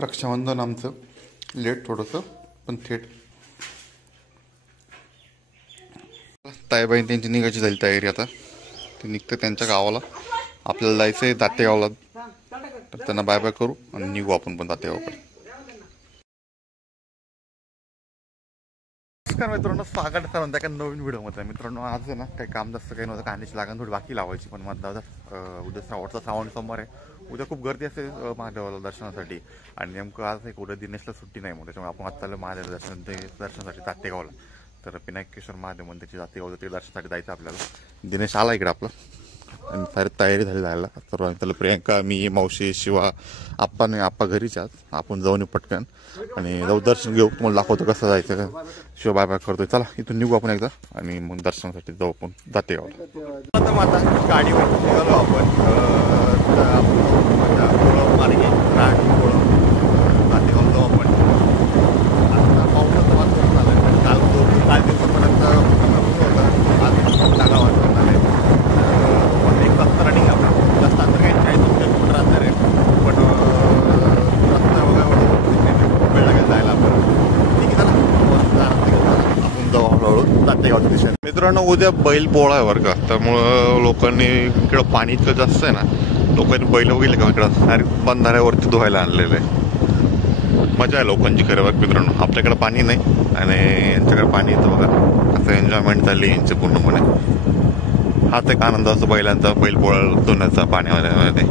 रक्षाबंधन आमचं लेट थोडंसं पण थेट. ताईबाई त्यांची निघायची झाली तयारी. आता ते निघतं त्यांच्या गावाला. आपल्याला जायचं आहे दातेगावला. तर त्यांना बाय बाय करू आणि निघू आपण पण दातेगावकडे. नमस्कार मित्रांनो, स्वागत आहे म्हणता का नवीन व्हिडिओमध्ये. मित्रांनो आज आहे ना काही काम जास्त काही नव्हतं. कांद्याची लागण थोडी बाकी लावायची, पण मग दादा उद्या श्रावण सोमवार आहे. उद्या खूप गर्दी असते महादेवाला दर्शनासाठी. आणि नेमकं आज एक उद्या दिनेशला सुट्टी नाही, मग त्याच्यामुळे आपण आज चाललो महादेव दर्शनासाठी दातेगावला. तर पिनाकेश्वर महादेव मंदिरची दातेगावला ते दर्शनासाठी जायचं आपल्याला. दिनेश आला इकडे आपला आणि सारी तयारी झाली जायला. तर त्याला प्रियंका, मी, मावशी, शिवा, आप्पा घरीच आज. आपण जाऊन पटकन आणि जाऊ दर्शन घेऊ. तुम्हाला दाखवतो कसं जायचं. शिवा बाय बाय करतोय. चला इथून निघू आपण एकदा आणि मग दर्शनासाठी जाऊ आपण दातेगावला. आता गाडीवर निघालो आपण मार्गे दातेगावला जाऊ आपण. आता पावसाचं वातावरण झालं. काल 2-4 दिवसापर्यंत आज चांगला वातावरण झालं आहे. एक तास रनिंग आपण जास्त अंतर काही 40 किलोमीटर अंतर आहे. पण रस्ता वगैरे खूप वेळ लागेल जायला आपण. ठीक आहे, चला आपण जाऊ हळूहळू दातेगावच्या दिशेने. मित्रांनो उद्या बैल पोळा आहे बरं का. त्यामुळं लोकांनी इकडं पाणी इतकं जास्त आहे ना, लोकांनी बैल वगैरे का इकडं बंधाऱ्यावरती धुवायला आणलेलं आहे. मजा आहे लोकांची खरं बघ मित्रांनो. आपल्याकडे पाणी नाही आणि यांच्याकडे पाणी येतं बघा. असं एन्जॉयमेंट झाली यांची पूर्णपणे. हाच एक आनंद असतो बैलांचा, बैल पोळा धुण्याचा पाण्यामध्ये.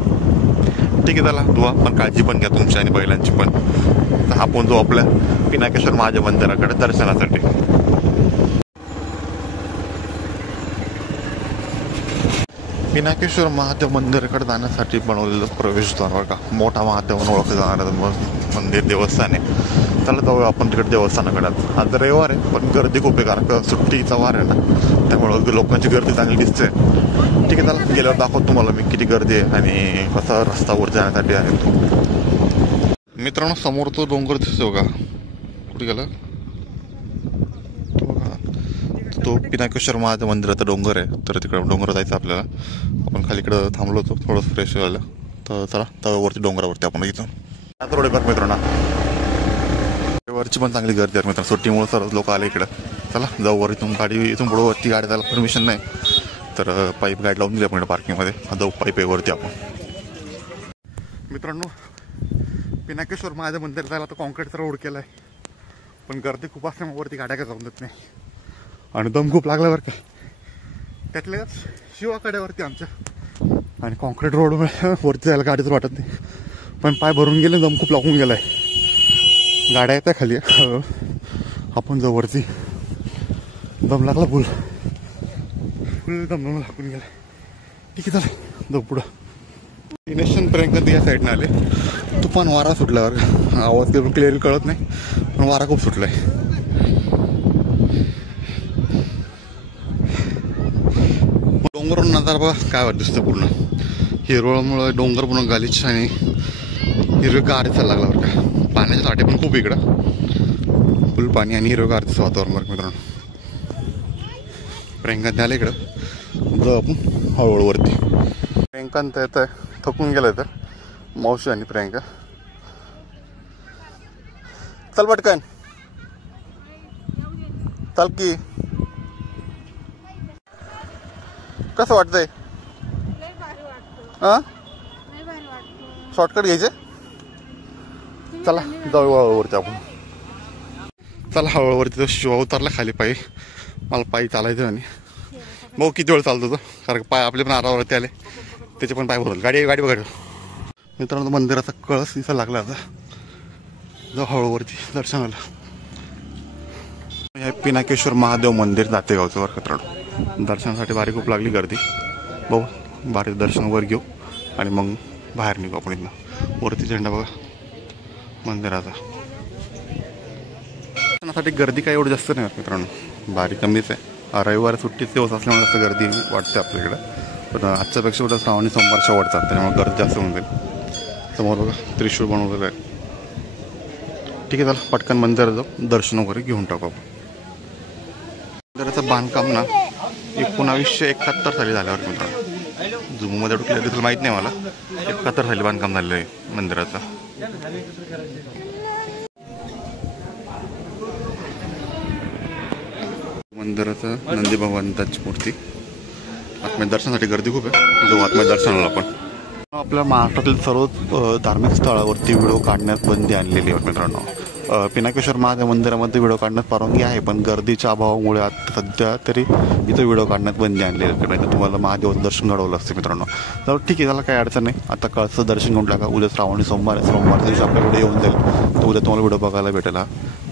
ठीक आहे, चला धुवा पण काळजी पण घ्या तुमची आणि बैलांची पण. तर आपण जाऊ आपल्या पिनाकेश्वर महादेव मंदिराकडे दर्शनासाठी. पिनाकेश्वर महादेव मंदिराकडे जाण्यासाठी बनवलेलं प्रवेशद्वार बघा. मोठा महादेव म्हणून ओळखलं जाणारं मंदिर देवस्थान आहे. चला जाऊ आपण तिकडे देवस्थानाकडे. आज रविवार आहे पण गर्दी खूप आहे, कारण सुट्टीचा वार आहे ना, त्यामुळं लोकांची गर्दी चांगली दिसते. ठीक आहे, चला गेल्यावर दाखवतो तुम्हाला मी किती गर्दी आहे आणि कसा रस्ता वर जाण्यासाठी आहे तो. मित्रांनो समोर तो डोंगर दिसतो का, कुठे गेला तो पिनाकेश्वर महादेव मंदिराचा डोंगर आहे. तर तिकडे डोंगर जायचं आपल्याला. आपण खाली इकडं थांबलो होतो थोडंसं फ्रेश व्हायला. तर चला तव्यावरती डोंगरावरती आपण इथं आता रोडे बघ मित्रांनो. वरची पण चांगली गर्दी आहे मित्रांनो, सुट्टीमुळे सर्व लोक आले इकडं. चला जाऊ वर. इथून गाडी इथून पुढं वरती गाडी जायला परमिशन नाही, तर पाईप गाडी लावून दिली आपण पार्किंगमध्ये. जाऊ पाईप आहे वरती आपण. मित्रांनो पिनाकेश्वर महादेव मंदिर जायला तर कॉन्क्रीटचा रोड केला आहे, पण गर्दी खूप असल्यामुळे वरती गाड्या काय जाऊन देत नाही. आणि दम खूप लागला बरं का. त्यातल्याच शिवाकड्यावरती आमच्या आणि कॉन्क्रीट रोडमुळे वरती जायला गाडीच वाटत नाही. पण पाय भरून गेले, दम खूप लागून गेलाय. गाड्या येत्या खाली. आपण जाऊ वरती. दम लागला फुल दम लागून गेलाय. ठीक आहे, चला जाऊ पुढं. इनेशन पर्यंत या साईडने आले. तुफान वारा सुटल्यावर आवाज ते क्लिअर कळत नाही, पण वारा खूप सुटलाय. डोंगरवरून नजारा बघा काय वाटत दिसतं. पूर्ण हिरवळमुळे डोंगर पूर्ण गालीच आणि हिरवेगार दिसायला लागला बरं का. पाण्याच्या साठे पण खूप इकडं, फुल पाणी आणि हिरवेगार दिसतं वातावरण बरं मित्रांनो. प्रियंकांत आलं इकडं, जाऊ आपण हळूहळूवरती. प्रियंकांत येत आहे, थकून गेलं तर मावशी आणि प्रियंका. चल पटकन चल की. कसं वाटतंय? हां शॉर्टकट घ्यायचे. चला जाऊ हळूवरती आपण. चला हळूवरती. तो शिवा उतरला खाली पायी. मला पायी चालायचं आणि भाऊ किती वेळ चालतो तो, कारण पाय आपले पण आरावरती आले, त्याचे पण पाय भरवले. गाडी बघा मित्रांनो. मंदिराचा कळस दिसा लागला. आता जाऊ हळूवरती दर्शनाला. हे पिनाकेश्वर महादेव मंदिर दातेगावचं बरं मित्रांनो. दर्शनासाठी बारी खूप लागली गर्दी. भाऊ बारी दर्शन वर घेऊ आणि मग बाहेर निघू आपण इथनं. वरती झेंडा बघा मंदिराचा. दर्शनासाठी गर्दी काही एवढं जास्त नाही मित्रांनो, बारी कमीच आहे. रविवार सुट्टीच दिवस असल्यामुळे जास्त गर्दी वाटते आपल्याकडं. पण आजच्यापेक्षा एवढं श्रावणी सोमवार शेवटचा, त्याच्यामुळे गर्दी जास्त होऊन जाईल. समोर बघा त्रिशूळ बनवलेलं आहे. ठीक आहे, चला पटकन मंदिरात जाऊ, दर्शन वगैरे घेऊन टाकू आपण. मंदिराचं बांधकाम ना 1971 साली झाल्यावर मित्रांनो. जुममध्ये एवढं क्लिअर माहीत नाही मला. 71 साली बांधकाम झालेलं आहे मंदिराचं. मंदिराचं नंदी भगवंताची मूर्ती आत्म्या दर्शनासाठी गर्दी खूप आहे. जो आत्म्या दर्शनाला आपण आपल्या महाराष्ट्रातील सर्व धार्मिक स्थळावरती व्हिडिओ काढण्यास बंदी आणलेली आहे मित्रांनो. पिनाकेश्वर महादेव मंदिरामध्ये व्हिडिओ काढण्यास परवानगी आहे, पण गर्दीच्या अभावामुळे आता सध्या तरी इथं व्हिडिओ काढण्यात बंदी आणलेली आहे. नाही तर तुम्हाला महादेवाचं दर्शन घडवलं असतं मित्रांनो. तर ठीक आहे, त्याला काही अडचण नाही. आता कळचं दर्शन घेऊन टाका. उद्या श्रावणी सोमवारच्या दिवशी आपल्या व्हिडिओ येऊन जाईल, तर उद्या तुम्हाला व्हिडिओ बघायला भेटेल.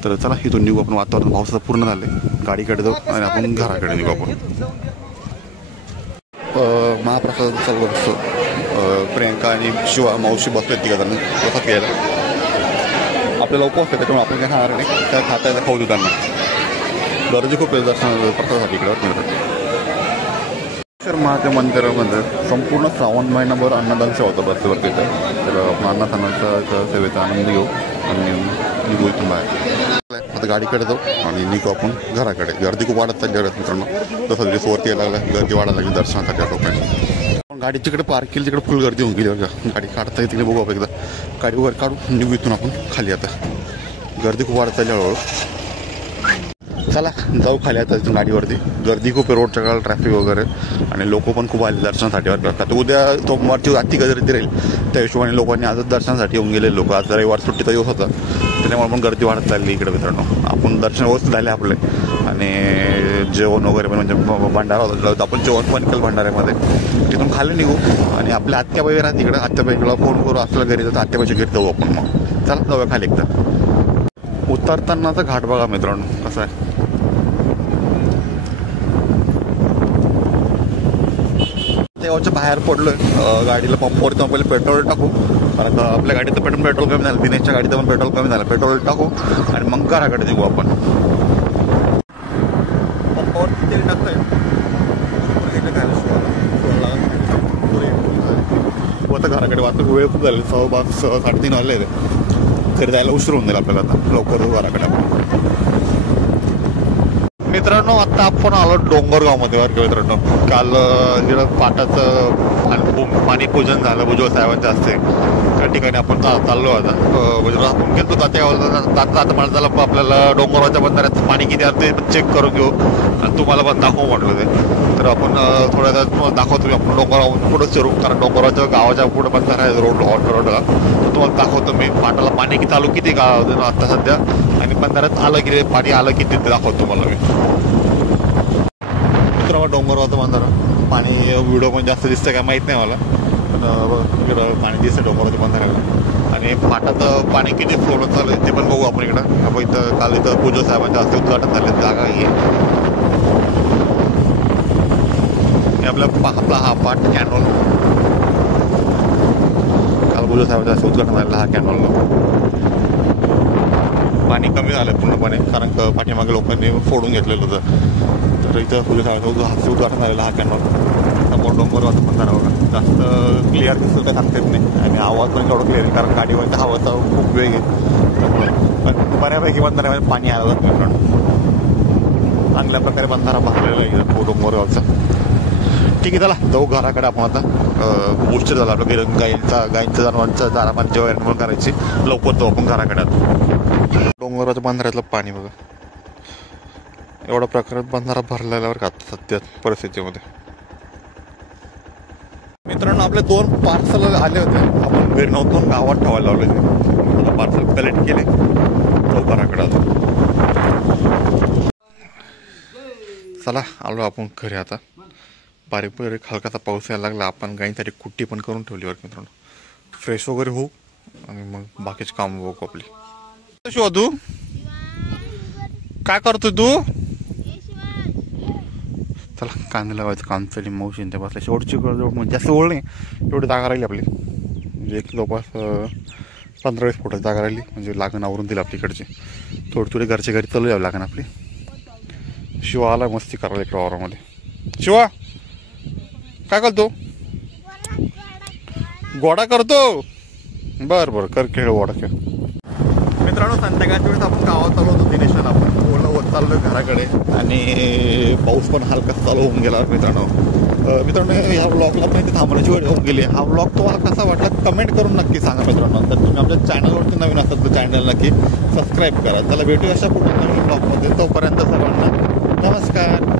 तर चला इथून निघू आपण. वातावरण पावसाचं पूर्ण झाले, गाडीकडे जाऊ आणि आपण घराकडे निघू. आपण महाप्रसाद चालू असतो. प्रियंका आणि शिवा मावशी बसले तिघा जण प्रसाद घ्यायला. आपल्याला उपवास आहे त्याच्यामुळे आपण काय खाणार नाही, त्या खाता येतं खाऊ देऊ त्यांना. गर्दी खूप दर्शन प्रसादासाठी इकडे मिळतात. महादेव मंदिरामध्ये संपूर्ण श्रावण महिनाभर अन्नदान सेवा होतं बसवरती. तर आपण अन्नदानाचा सेवेचा आनंद घेऊ आणि निघू इथून बाहेर. आता गाडीकडे जाऊ आणि निघू आपण घराकडे. गर्दी खूप वाढत चालली आहे मित्रांनो. जसं दिवस वरती यायला लागला गर्दी वाढायला लागली दर्शनासाठी लोकांनी. गाडी तिकडे पार्क केली, तिकडे फुल गर्दी होऊन गेली बघा. गाडी काढता येते तिकडे बघू आपण एकदा. गाडी वगैरे काढून निघू इथून आपण खाली. आता गर्दी खूप वाढत चालली हळूहळू. चला जाऊ खाली आता इथून गाडीवरती. गर्दी खूप आहे रोडच्या काळात, ट्रॅफिक वगैरे, आणि लोक पण खूप आले दर्शनासाठी. आता उद्या सोमवारची अति गर्दी राहील, त्या हिशोबाने लोकांनी आजच दर्शनासाठी येऊन गेले लोक. आज रविवार सुट्टीचा दिवस होता, त्याच्यामुळे पण गर्दी वाढत चालली इकडे मित्रांनो. आपण दर्शन व्यवस्थित झाले आपले आणि जेवण वगैरे पण म्हणजे भंडारा होता, आपण जेवण पण केलं भंडाऱ्यामध्ये. तिथून खाली निघू आणि आपल्या आत्याबाई राहते इकडे. आत्याबाईला फोन करू असलं घरी तर आत्याबाईच्या घरी जाऊ आपण. मग चला जाऊया खाली एकदा. उतरतानाचा घाट बघा मित्रांनो कसा आहे. गावच्या बाहेर पडलोय. गाडीला पंपवरती पहिले पेट्रोल टाकू, कारण आपल्या गाडीचं पेट्रोल कमी झालं. दिनेशच्या गाडीचं पण पेट्रोल कमी झालं. पेट्रोल टाकू आणि मग घराकडे निघू आपण. पंपावरती तेल टाकतोय. आता घराकडे वाहतूक वेळ खूप झाली. 3:30 वाजले. घरी जायला उशीर होऊन जाईल आपल्याला. आता लवकर घराकडे मित्रांनो. आता आपण आलो डोंगरगावमध्ये बरं का मित्रांनो. काल जिकडं पाटाचं पाणी पूजन झालं भुजबळ साहेबांच्या हस्ते. त्या ठिकाणी आपण चाललो आता. म्हणजे आपण गेलो आता मला झालं आपल्याला डोंगरगावच्या बंधाऱ्याचं पाणी किती आहे ते चेक करून घेऊ आणि तुम्हाला पण दाखवू म्हटलं ते. तर आपण थोड्या वेळात दाखवतो. आपण डोंगरगाव पुढं शिरू, कारण डोंगरगावच्या गावाच्या पुढं बंधारा आहे रोडला. तर तुम्हाला दाखवतो मी पाटाला पाणी किती चालू किती गाव आता सध्या, आणि बंधाऱ्यात आलं किती पाणी आलं किती ते दाखवतो तुम्हाला मी. मित्रांनो डोंगरगावचं बंधारा पाणी व्हिडिओ पण जास्त दिसतं काय माहीत नाही मला, पण पाणी दिसतं डोंगरगावच्या बंधाऱ्याला. आणि पाटाचं पाणी किती फ्लो चालू आहे ते पण बघू आपण इकडं. आपण इथं काल इथं भुजबळ साहेबांच्या हस्ते उद्घाटन झाले जागा ही आपला हा पाट कॅनॉल. काल भुजबळ साहेबांच्या हस्ते उद्घाटन झालेला हा कॅनॉल. पाणी कमी झालं पूर्णपणे, कारण पाठीमागे लोकांनी फोडून घेतलेलं होतं. तर इथं भुजबळ साहेबांच्या हस्ते उद्घाटन झालेलं हा कॅनॉल. समोर डोंगरगावचा बंधारा बघा. जास्त क्लिअर दिसतं काय सांगता येत नाही, आणि आवाज पण तेवढं क्लिअर आहे कारण गाडीवरच्या हवाचा खूप वेग आहे. पण बऱ्यापैकी बंधाऱ्यामध्ये पाणी आलं जातं मित्रांनो. चांगल्या प्रकारे बंधारा बांधलेला आहे डोंगरगावचा. ठीक आहे, चला जाऊ घराकडे आपण. आता खूप उशीर झाला आपलं. गायींच्या जनावरांचा चारापाणी वगैरे करायची. लवकर जाऊ आपण घराकडे. डोंगराच्या बंधाऱ्यातलं पाणी बघा. एवढ्या प्रकारात बंधारा भरलेल्यावर का सध्या परिस्थितीमध्ये. मित्रांनो आपले 2 पार्सल आले होते. आपण घरी नव्हतो, गावात ठेवायला लावले. पार्सल कलेक्ट केले. जाऊ घराकडे. चला आलो आपण घरी. आता बारीक हलकासा पाऊस यायला लागला. आपण गाईंसाठी कुट्टी पण करून ठेवली बरं मित्रांनो. फ्रेश वगैरे होऊ आणि मग बाकीचे काम बघू आपली. शिवा तू काय करतोय तू? चला कांदे लावायचं काम चालली. मावशीन ते बसल्या शेवटची म्हणजे जास्त ओळ नाही, एवढी जागा राहिली आपली. म्हणजे एक जवळपास 15-20 फुटाची जागा राहिली. म्हणजे लागण आवरून दिली आपली इकडची. थोडी घरच्या घरी चालू यावं लागण आपली. शिवा आला मस्ती करायला इकडं वावरामध्ये. शिवा काय करतो? गोडा करतो. बरं कर खेळ गोडा खेळ. मित्रांनो संध्याकाळच्या वेळेस आपण गावात चालू होतो. दिनेशाला आपण ओलं होतं चाललो घराकडे आणि पाऊस पण हलकाच चालू होऊन गेला मित्रांनो. मित्रांनो ह्या ब्लॉगला पण इथे थांबण्याची वेळ होऊन गेली. हा ब्लॉग तुम्हाला कसा वाटला कमेंट करून नक्की सांगा मित्रांनो. तर तुम्ही आमच्या चॅनलवरती नवीन असाल तर चॅनल नक्की सबस्क्राईब करा. त्याला भेटूया अशा पुढे नवीन ब्लॉगमध्ये. तोपर्यंत सर्वांना नमस्कार.